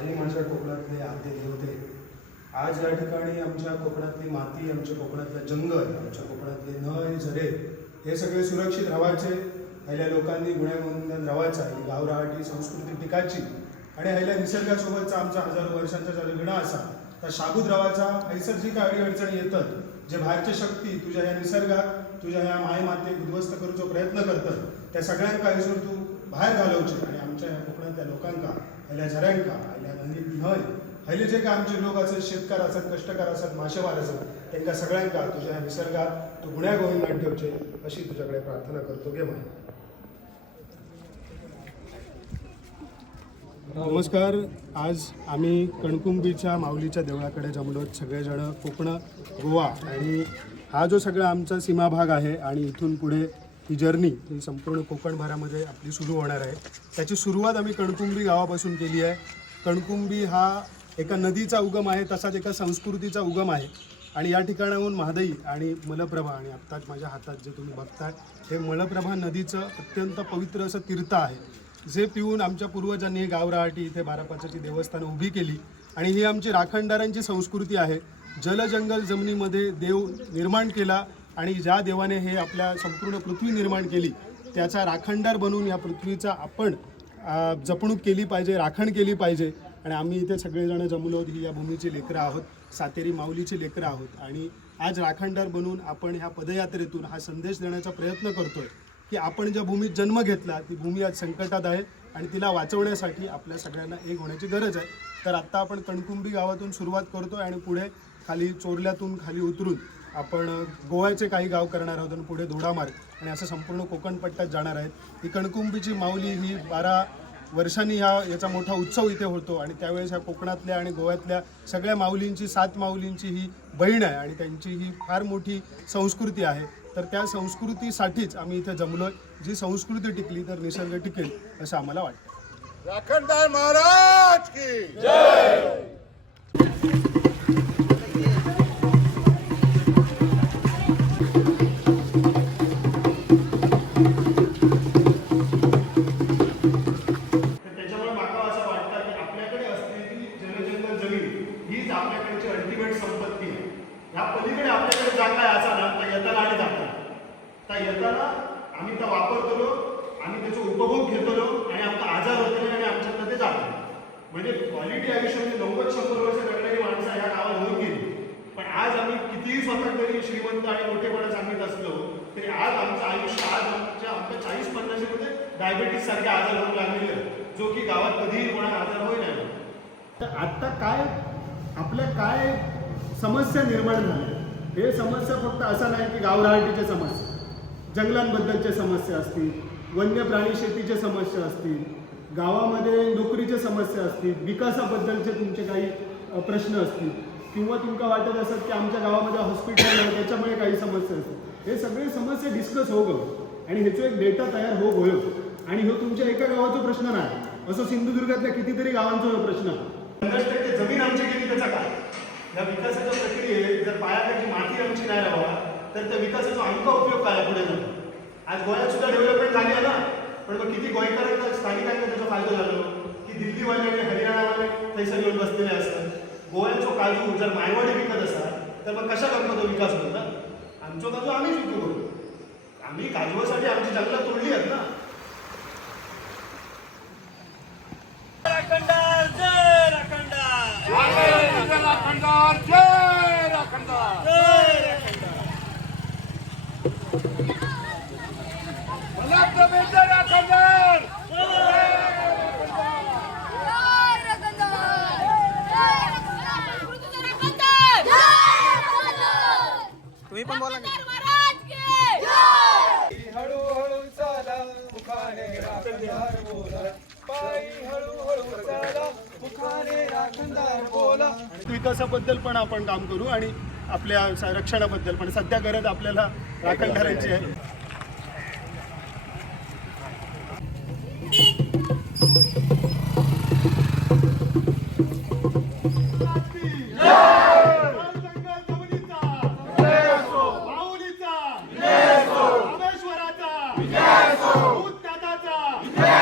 आणि माझ्या कोकणातले आद्य देवते, आज या ठिकाणी आमच्या कोकणातली माती, आमच्या कोकणातलं जंगल, आमच्या कोकणातले नळ झरे हे सगळे सुरक्षित राहायचे. ह्याल्या लोकांनी गुण्यागोविंदान राहायचा, ही गावराहाटी संस्कृती टिकायची आणि ह्याल्या निसर्गासोबतचा आमचा हजारो वर्षांचा जो लग्न असा त्या शाबूत राहायचा. हैसर जी काही अडचणी येतात, जे बाहेरच्या शक्ती तुझ्या ह्या निसर्गात, तुझ्या ह्या मायमातेक उद्ध्वस्त करूचो प्रयत्न करतात, त्या सगळ्यांका हैसर तू बाहेर घालवचे आणि आमच्या ह्या कोकणातल्या लोकांका, ह्याल्या झऱ्यांका, ह्याल्या नदी न्हय, ह्याले जे काय आमचे लोक असत, शेतकार असत, कष्टकार असत, मासेमार असत, त्यांना सगळ्यांका तुझ्या ह्या निसर्गात तू गुण्यागोविंदान ठेवचे अशी तुझ्याकडे प्रार्थना करतो. घे माय. नमस्कार. आज आम्ही कणकुंबीच्या माऊलीच्या देवळाकडे जमलो, सगळेजण कोकण, गोवा, आणि हा जो सगळा आमचा सीमा भाग आहे आणि इथून पुढे ही जर्नी ही संपूर्ण कोकणभरामध्ये आपली सुरू होणार आहे. त्याची सुरुवात आम्ही कणकुंबी गावापासून केली आहे. कणकुंबी हा एका नदीचा उगम आहे, तसाच एका संस्कृतीचा उगम आहे आणि या ठिकाणाहून महादई आणि मलप्रभा, आणि आत्ताच माझ्या हातात जे तुम्ही बघताय हे मलप्रभा नदीचं अत्यंत पवित्र असं तीर्थ आहे, जे पिऊन आमच्या पूर्वजांनी गावराहाटी इथे बारापाचाची देवस्थानं उभी केली. आणि ही आमची राखणदारांची संस्कृती आहे. जल जंगल जमिनीमध्ये देव निर्माण केला आणि ज्या देवाने हे आपल्या संपूर्ण पृथ्वी निर्माण केली त्याचा राखणदार बनून या पृथ्वीचा आपण जपणूक केली पाहिजे, राखण केली पाहिजे. आणि आम्ही इथे सगळेजण जमलो आहोत, ही या भूमीची लेकरं आहोत, सातेरी माऊलीची लेकरं आहोत आणि आज राखणदार बनून आपण ह्या पदयात्रेतून हा संदेश देण्याचा प्रयत्न करतोय की आपण ज्या भूमीत जन्म घेतला ती भूमी आज संकटात आहे आणि तिला वाचवण्यासाठी आपल्या सगळ्यांना एक होण्याची गरज आहे. तर आत्ता आपण कणकुंबी गावातून सुरुवात करतोय आणि पुढे खाली चोरल्यातून खाली उतरून आपण गोव्याचे काही गाव करणार आहोत आणि पुढे दोडामार्ग आणि असं संपूर्ण कोकणपट्ट्यात जाणार आहेत. ही कणकुंबीची माऊली ही 12 वर्षांनी याचा मोठा उत्सव इथे होतो आणि त्यावेळेस ह्या कोकणातल्या आणि गोव्यातल्या सगळ्या माऊलींची, 7 माऊलींची ही बहीण आहे आणि त्यांची ही फार मोठी संस्कृती आहे. तर त्या संस्कृतीसाठीच आम्ही इथे जमलोय. जी संस्कृती टिकली तर निसर्ग टिकेल असं आम्हाला वाटतं. राखणदार महाराज की जय. त्याच्यामुळे मला असं वाटतं की आपल्याकडे असलेली जलजंगल जमीन हीच आपल्याकडची अल्टिमेट संपत्ती आहे. ह्या पलीकडे आपल्याकडे जागा आहे असा ना तर येताना आणि जाताना तर येताना आम्ही तर वापरतो, आम्ही त्याचा उपभोग घेतलो आणि आमचा आजार होतो आणि आमच्यातनं ते जातो. म्हणजे क्वालिटी आयुष्यामध्ये 90-100 वर्ष जगणारी माणसं ह्या गावात होऊन गेली. पण आज आम्ही कितीही स्वतः तरी श्रीमंत आणि मोठेपणा सांगत असलो तरी आज आमचं आयुष्य, आज आमच्या 40-50 मध्ये डायबेटीस सारखे आजार होऊ लागलेले आहेत, जो की गावात कधीही कोणा आजार होई नाही. तर आत्ता काय आपल्या काय समस्या निर्माण झाल्या, हे समस्या फक्त असं नाही की गावराहाटीच्या समस्या, जंगलांबद्दलच्या समस्या असतील, वन्य प्राणी शेतीच्या समस्या असतील, गावामध्ये नोकरीच्या समस्या असतील, विकासाबद्दलचे तुमचे काही प्रश्न असतील, किंवा तुमका वाटत असत की आमच्या गावामध्ये हॉस्पिटल आहे त्याच्यामुळे काही समस्या असतील. हे सगळे समस्या डिस्कस हो गो आणि ह्याचा एक डेटा तयार हो गोयो. आणि हो तुमच्या एका गावाचा प्रश्न नाही, असं सिंधुदुर्गातल्या कितीतरी गावांचा प्रश्न आहे. 50% जमीन आमची गेली त्याचा काय? या विकासाच्या प्रक्रियेत जर पायाखाली माती आमची नाही राहावा तर त्या विकासाचा आमचा उपयोग काय पुढे जातो? आज गोव्यात सुद्धा डेव्हलपमेंट झाली आहे ना, पण मग किती गोयकरांना, स्थानिकांना त्याचा फायदा झालो की दिल्लीवाले आणि हरियाणावाले पैसे घेऊन बसलेले असतात. गोव्याचा काजू जर मायवाडी विकत असतात तर मग कशा करतो तो विकास होता? आमचा काजू आम्हीच विकतो करू. आम्ही काजूसाठी आमची जंगलं तोडली आहेत ना. राखणदार जय राखणदार, राखणदार जय राखणदार, जय राखणदार. मला प्रभेचा राखणदार. तुम्ही पण बोला. हळूहळू चाला मुखाने राखणदार बोला, पायी हळूहळू चाला मुखाने राखणदार बोला. विकासाबद्दल पण आपण काम करू आणि आपल्या रक्षणाबद्दल पण. सध्या गरज आपल्याला राखणदारांची आहे. जय